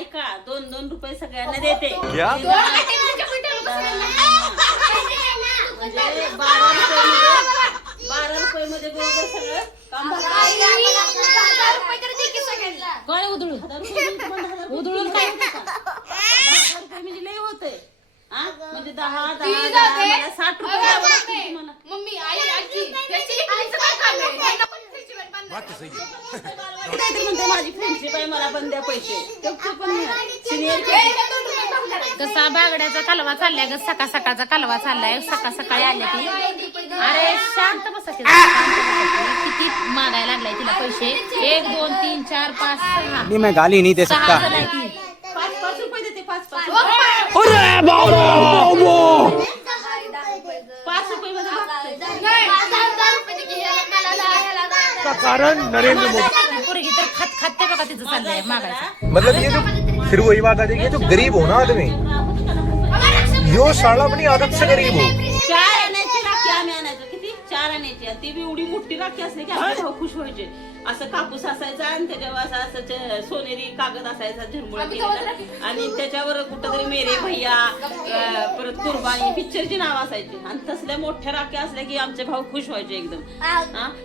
ऐका 2-2 रुपये सगळ्यांना देते क्या? म्हणजे 12 रुपये मध्ये बरोबर सगळं काम काय उधळून उधळून काय होतं का? 10 रुपये म्हणजे लय होतंय म्हणजे 10 मला 60 रुपये द्यावं लागतील तुम्हाला. मम्मी आई आजी त्याची लेकरांचं काय काम आहे? काहीतरी म्हणते माझी फ्रेंडशिप आहे मला पण द्या पैसे ते पण सिनियर कसा बागड्याचा कालवा चाललाय ग सकाळ सकाळचा कालवा चाललाय सकाळ सकाळी आले ती अरे शांत बसा की किती मागायला लागलाय तिला पैसे 1 2 3 4 5 6 नहीं मैं गाली नहीं दे 6 सकता। जण आहे ती 5 रुपये देते 5 अरे बाबा 5 रुपये मध्ये बघते. का कारण नरेंद्र मोदी। पोरगी तर खाते बघा तिचं चाललंय मागायचं मतलब ये जो फिर वही बात आ जाएगी, ये जो गरीब हो ना आदमी, यो साला अपनी आदत से गरीब हो। 4 आणायची राखी आम्ही आणायचो किती 4 आणायची आणि ती बी एवढी मोठी राखी असली की आपले भाऊ खुश व्हायचे. असं कापूस असायचा आणि त्याच्यावर असं सोनेरी कागद असायचा झिरमुळ केलेला आणि त्याच्यावर कुठंतरी मेरे भैया परत कुर्बानी पिक्चरची नाव असायची आणि तसल्या मोठ्या राख्या असल्या की आमचे भाऊ खुश व्हायचे एकदम.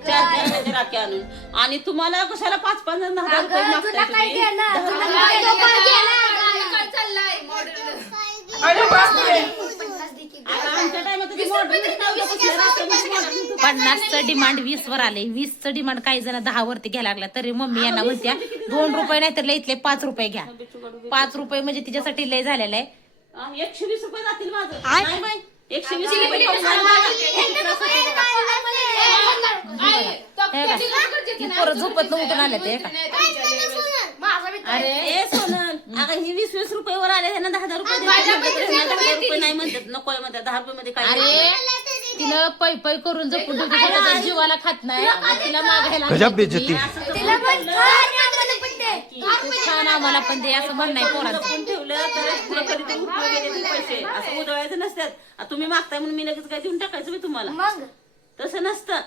4 राख्या आणून आणि तुम्हाला कशाला 5-5 10 रुपये मागताय तुम्ही? 10 आमच्या टायमात मॉडेल 50चं डिमांड 20 वर आले 20चं डिमांड काही जण 10 वरती घ्यायला लागला तरी मम्मी यांना म्हणत्या 2 रुपये नाही तर लय इथले 5 रुपये घ्या. 5 रुपये म्हणजे तिच्यासाठी लय झालेलं आहे. 120 रुपये जातील माझं नाही बाई 120 रुपये ती पोरं झोपत उठून आले ते का अरे ए सोनल अगं ही 20-20 रुपये वर आले त्यांना 10 रुपये रुपये नाही म्हणतात नको म्हणतात 10 रुपये मध्ये काय अरे तिनं पै करून जपून ठेवते स्वतःच्या जीवाला खात नाही तिला मागायला गजब बेइज्जती। छान आम्हाला पण ते असं म्हणणं आहे पोरांचं. जपून ठेवलं तर पुढे कधीतरी उपयोग येते पैसे असं उधळायचं नसतात. तुम्ही मागताय म्हणून मी लगेच काय देऊन टाकायचं मी तुम्हाला तसं नसतं.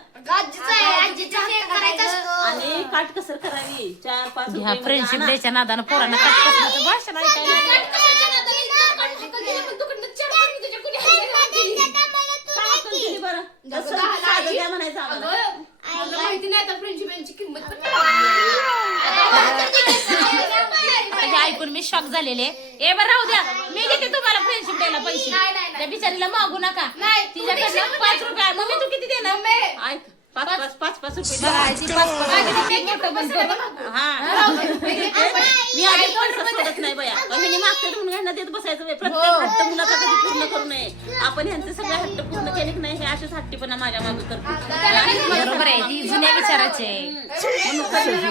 आणि काटकसर करावी 4-5 ह्या रुपये फ्रेंडशिप डेच्या नादानं पोरांना कटकसरचं भाषण ऐकायला म्हणायचं आम्हाला माहिती नाही आता फ्रेंडशिपांची किंमत आता हे ऐकून मी शॉक झालेले. ए बरं राहू द्या मी देते तुम्हाला फ्रेंडशिप द्यायला पैसे त्या बिचारीला मागू नका तिच्याकडनं 5 रुपये मम्मी तू किती देणार ऐक 5 रुपये मी आधी सोडत नाही बया मी मागते म्हणून ह्यांना देत बसायचं प्रत्येक हट्ट मुलाचा कधी पूर्ण करू नये. आपण ह्यांचे सगळे हट्ट पूर्ण केले की नाही हे असेच हट्टीपणा माझ्या मागे करतो. बरोबर आहे ती जुन्या विचाराचे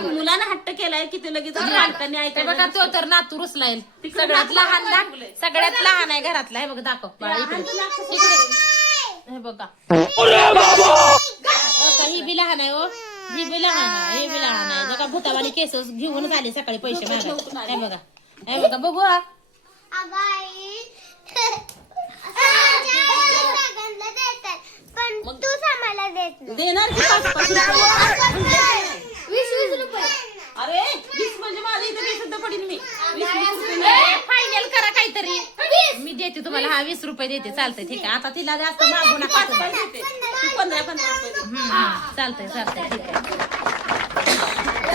मुलांना हट्ट केलाय की ते लगेच पालकांनी ते ऐकायला बघा तो तर नातू रुसलाय सगळ्यात लहान आहे घरातला हे बघ दाखव बाळा इकडे हे बघा ही बी लहान आहे हो ही बी लहान आहे हे बी लहान आहे जगा भूतावाली केस घेऊन आले सकाळी पैसे मागायला हे बघा बघू देणार की 5 रुपये 20 रुपये अरे 20 म्हणजे माझ्या इथे 20 सुद्धा पडीन मी 20 रुपये फायनल करा काहीतरी मी देते तुम्हाला 20 रुपये देते चालतंय ठीक आहे आता तिला जास्त मागू नका 15 रुपये चालतंय ठीक आहे